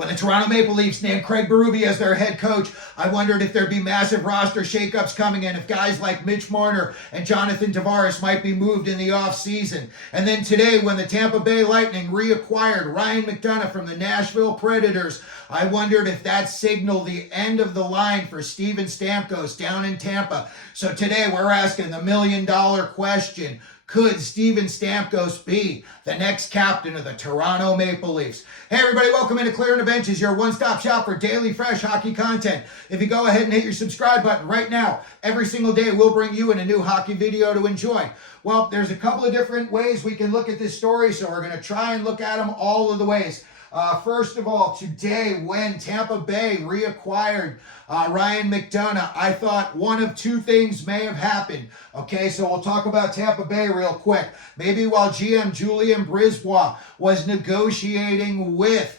When the Toronto Maple Leafs named Craig Berube as their head coach, I wondered if there'd be massive roster shakeups coming in, if guys like Mitch Marner and Jonathan Tavares might be moved in the offseason. And then today, when the Tampa Bay Lightning reacquired Ryan McDonagh from the Nashville Predators, I wondered if that signaled the end of the line for Steven Stamkos down in Tampa. So today we're asking the million-dollar question: could Steven Stamkos be the next captain of the Toronto Maple Leafs? Hey everybody, welcome into Clearing the Benches, your one-stop shop for daily fresh hockey content. If you go ahead and hit your subscribe button right now, every single day we'll bring you in a new hockey video to enjoy. Well, there's a couple of different ways we can look at this story, so we're going to try and look at them all of the ways. First of all, today when Tampa Bay reacquired Ryan McDonagh, I thought one of two things may have happened. Okay, so we'll talk about Tampa Bay real quick. Maybe while GM Julien Brisebois was negotiating with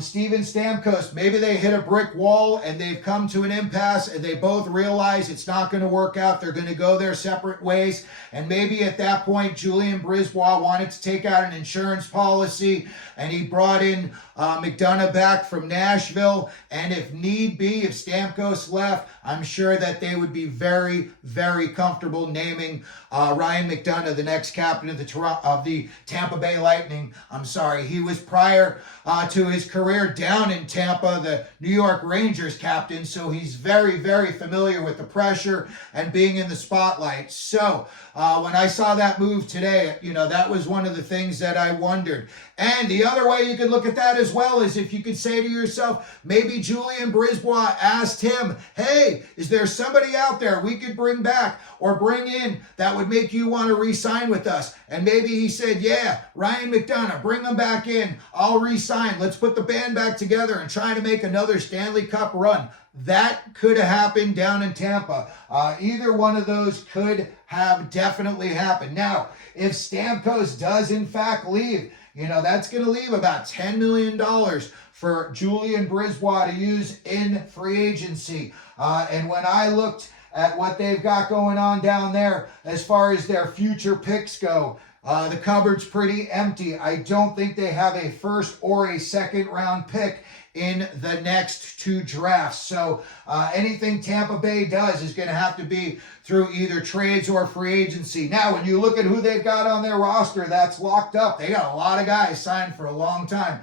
Steven Stamkos, maybe they hit a brick wall and they've come to an impasse and they both realize it's not going to work out. They're going to go their separate ways. And maybe at that point, Julien Brisebois wanted to take out an insurance policy and he brought in McDonagh back from Nashville. And if need be, if Stamkos left, I'm sure that they would be very, very comfortable naming Ryan McDonagh the next captain of the Tampa Bay Lightning. I'm sorry, he was prior to his career down in Tampa, the New York Rangers captain, so he's very, very familiar with the pressure and being in the spotlight. So when I saw that move today, that was one of the things that I wondered. And the other way you could look at that as well is if you could say to yourself, maybe Julien Brisebois asked him, hey, is there somebody out there we could bring back or bring in that would make you want to re-sign with us? And maybe he said, yeah, Ryan McDonagh, bring him back in. I'll re-sign. Let's put the band back together and try to make another Stanley Cup run. That could have happened down in Tampa. Either one of those could have definitely happened. Now, if Stamkos does in fact leave, that's going to leave about $10 million for Julien Brisebois to use in free agency. And when I looked at what they've got going on down there as far as their future picks go, the cupboard's pretty empty. I don't think they have a first or a second round pick in the next two drafts. So anything Tampa Bay does is going to have to be through either trades or free agency. Now, when you look at who they've got on their roster that's locked up, they got a lot of guys signed for a long time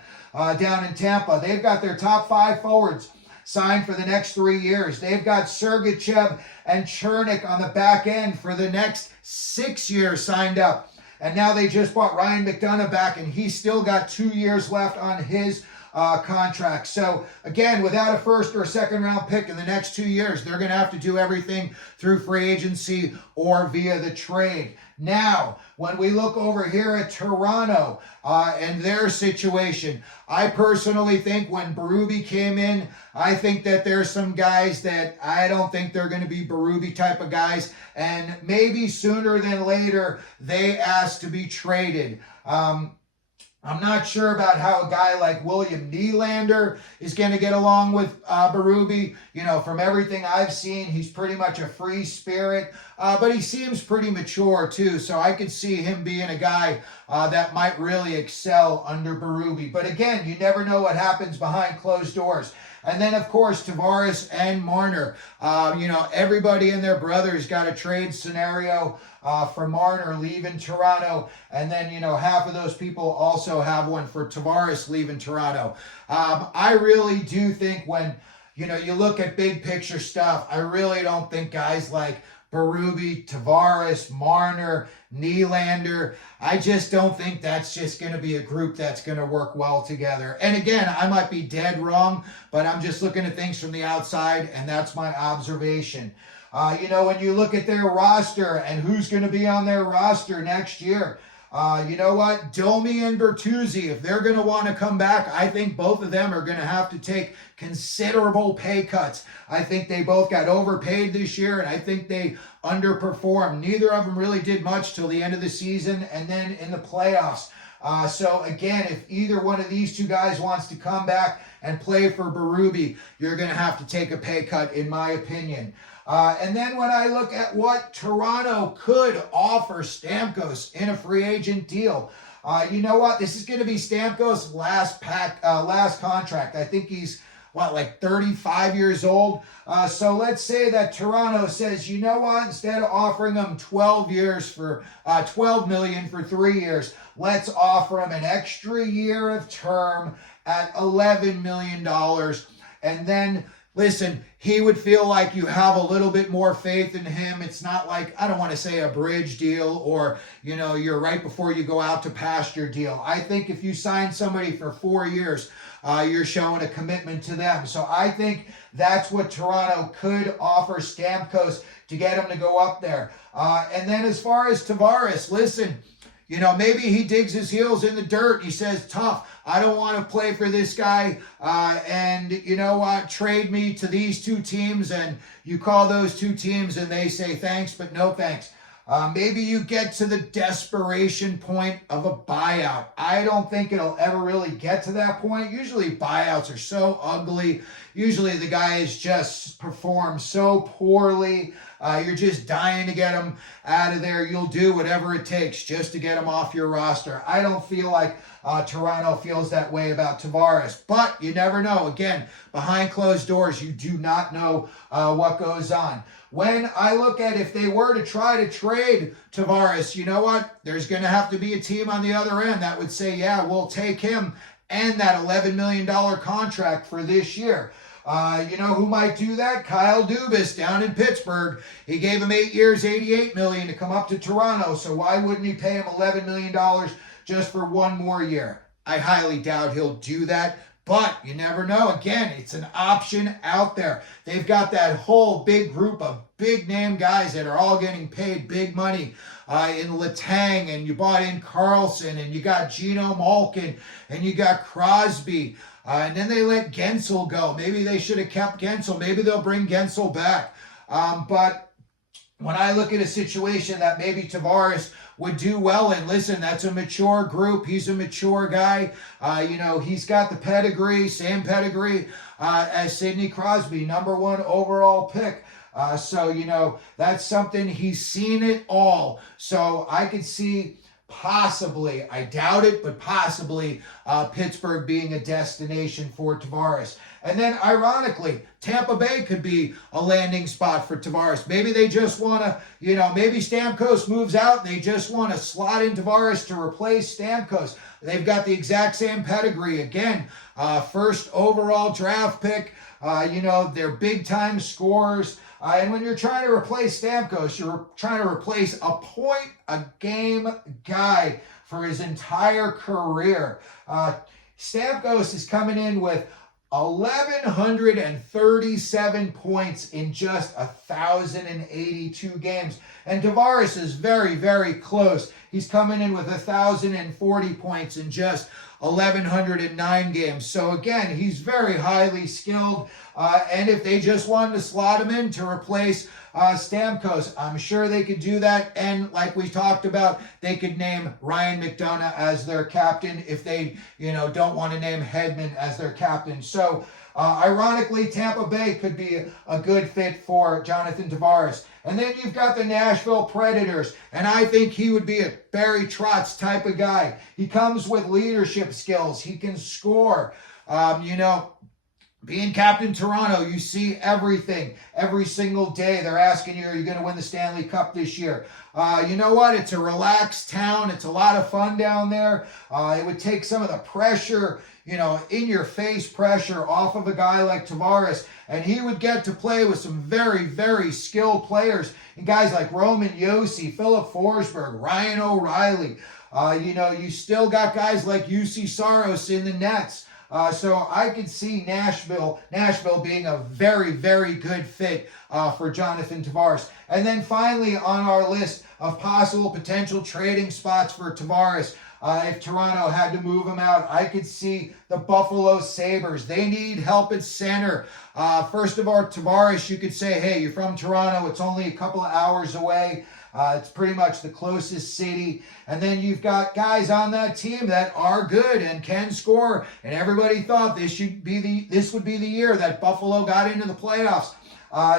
down in Tampa. They've got their top five forwards signed for the next 3 years. They've got Sergachev and Chernik on the back end for the next 6 years signed up. And now they just bought Ryan McDonagh back, and he's still got 2 years left on his contract. So again, without a first or second round pick in the next 2 years, they're going to have to do everything through free agency or via the trade. Now, when we look over here at Toronto and their situation, I personally think when Berube came in, I think that there's some guys that I don't think they're going to be Berube type of guys, and maybe sooner than later they ask to be traded. I'm not sure about how a guy like William Nylander is going to get along with Berube. From everything I've seen, he's pretty much a free spirit, but he seems pretty mature too. So I could see him being a guy that might really excel under Berube. But again, you never know what happens behind closed doors. And then, of course, Tavares and Marner. Everybody and their brother's got a trade scenario for Marner leaving Toronto. And then, half of those people also have one for Tavares leaving Toronto. I really do think when, you look at big picture stuff, I really don't think guys like Berube, Tavares, Marner, Nylander, I just don't think that's just going to be a group that's going to work well together. And again, I might be dead wrong, but I'm just looking at things from the outside, and that's my observation. When you look at their roster and who's going to be on their roster next year, you know what? Domi and Bertuzzi, if they're going to want to come back, I think both of them are going to have to take considerable pay cuts. I think they both got overpaid this year, and I think they underperformed. Neither of them really did much till the end of the season and then in the playoffs. So again, if either one of these two guys wants to come back and play for Berube, you're going to have to take a pay cut, in my opinion. And then when I look at what Toronto could offer Stamkos in a free agent deal, You know what? This is going to be Stamkos' last contract. I think he's, like 35 years old. So let's say that Toronto says, you know what? Instead of offering him 12 years for $12 million for 3 years, let's offer him an extra year of term at $11 million. And then, listen, he would feel like you have a little bit more faith in him. It's not like, I don't want to say a bridge deal or, you're right before you go out to pasture deal. I think if you sign somebody for 4 years, you're showing a commitment to them. So I think that's what Toronto could offer Stamkos to get him to go up there. And then as far as Tavares, listen, maybe he digs his heels in the dirt. He says, tough, I don't want to play for this guy. And you know what? Trade me to these two teams. And you call those two teams and they say thanks, but no thanks. Maybe you get to the desperation point of a buyout. I don't think it'll ever really get to that point. Usually buyouts are so ugly. Usually the guys just perform so poorly. You're just dying to get them out of there. You'll do whatever it takes just to get them off your roster. I don't feel like Toronto feels that way about Tavares, but you never know. Again, behind closed doors, you do not know what goes on. When I look at if they were to try to trade Tavares, you know what? There's going to have to be a team on the other end that would say, yeah, we'll take him and that $11 million contract for this year. You know who might do that? Kyle Dubas down in Pittsburgh. He gave him 8 years, $88 million to come up to Toronto. So why wouldn't he pay him $11 million just for 1 more year? I highly doubt he'll do that. But you never know. Again, it's an option out there. They've got that whole big group of big name guys that are all getting paid big money in Letang, and you bought in Carlson, and you got Geno Malkin, and you got Crosby. And then they let Gensel go. Maybe they should have kept Gensel. Maybe they'll bring Gensel back. But when I look at a situation that maybe Tavares would do well in, listen, that's a mature group. He's a mature guy. He's got the pedigree, same pedigree as Sidney Crosby, #1 overall pick. So that's something, he's seen it all. So I could see possibly, I doubt it, but possibly Pittsburgh being a destination for Tavares. And then ironically, Tampa Bay could be a landing spot for Tavares. Maybe they just want to, maybe Stamkos moves out and they just want to slot in Tavares to replace Stamkos. They've got the exact same pedigree. Again, first overall draft pick. They're big time scorers. And when you're trying to replace Stamkos, you're trying to replace a point-a-game guy for his entire career. Stamkos is coming in with 1,137 points in just 1,082 games. And Tavares is very, very close. He's coming in with 1,040 points in just 1,109 games. So again, he's very highly skilled. And if they just wanted to slot him in to replace Stamkos, I'm sure they could do that. And like we talked about, they could name Ryan McDonagh as their captain if they, don't want to name Hedman as their captain. So ironically, Tampa Bay could be a good fit for Jonathan Tavares. And then you've got the Nashville Predators, and I think he would be a Barry Trotz type of guy. He comes with leadership skills. He can score. Being captain Toronto, you see everything every single day. They're asking you, are you going to win the Stanley Cup this year? You know what? It's a relaxed town. It's a lot of fun down there. It would take some of the pressure, in-your-face pressure off of a guy like Tavares, and he would get to play with some very, very skilled players, and guys like Roman Josi, Philip Forsberg, Ryan O'Reilly. You still got guys like UC Saros in the nets. So I could see Nashville being a very, very good fit for Jonathan Tavares. And then finally on our list of possible potential trading spots for Tavares, if Toronto had to move him out, I could see the Buffalo Sabres. They need help at center. First of all, Tavares, you could say, hey, you're from Toronto. It's only a couple of hours away. It's pretty much the closest city. And then you've got guys on that team that are good and can score. And everybody thought this would be the year that Buffalo got into the playoffs.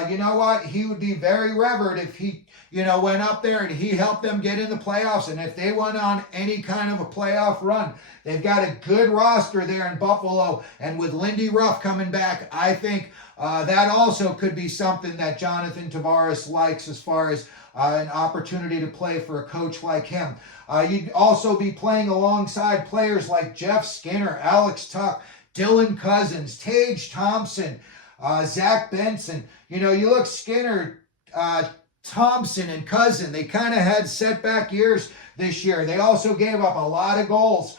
you know what? He would be very revered if he, went up there and he helped them get in the playoffs. And if they went on any kind of a playoff run, they've got a good roster there in Buffalo. And with Lindy Ruff coming back, I think that also could be something that Jonathan Tavares likes as far as an opportunity to play for a coach like him. You'd also be playing alongside players like Jeff Skinner, Alex Tuch, Dylan Cousins, Tage Thompson, Zach Benson. You look Skinner, Thompson, and Cousin. They kind of had setback years this year. They also gave up a lot of goals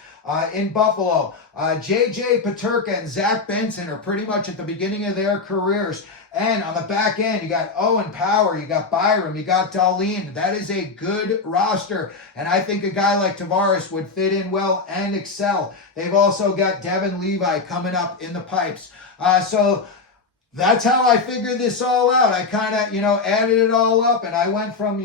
in Buffalo. J.J. Peterka and Zach Benson are pretty much at the beginning of their careers. And on the back end, you got Owen Power, you got Byram, you got Dahlin. That is a good roster. And I think a guy like Tavares would fit in well and excel. They've also got Devin Levi coming up in the pipes. So that's how I figured this all out. I kind of, added it all up, and I went from,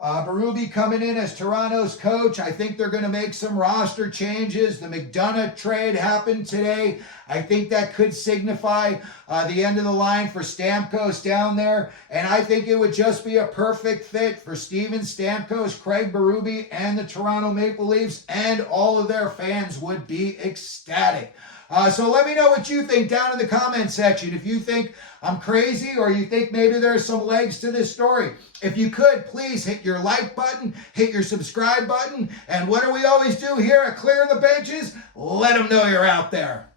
Berube coming in as Toronto's coach. I think they're going to make some roster changes. The McDonagh trade happened today. I think that could signify the end of the line for Stamkos down there. And I think it would just be a perfect fit for Steven Stamkos, Craig Berube, and the Toronto Maple Leafs, and all of their fans would be ecstatic. So let me know what you think down in the comment section. If you think I'm crazy or you think maybe there's some legs to this story. If you could, please hit your like button, hit your subscribe button. And what do we always do here at Clear the Benches? Let them know you're out there.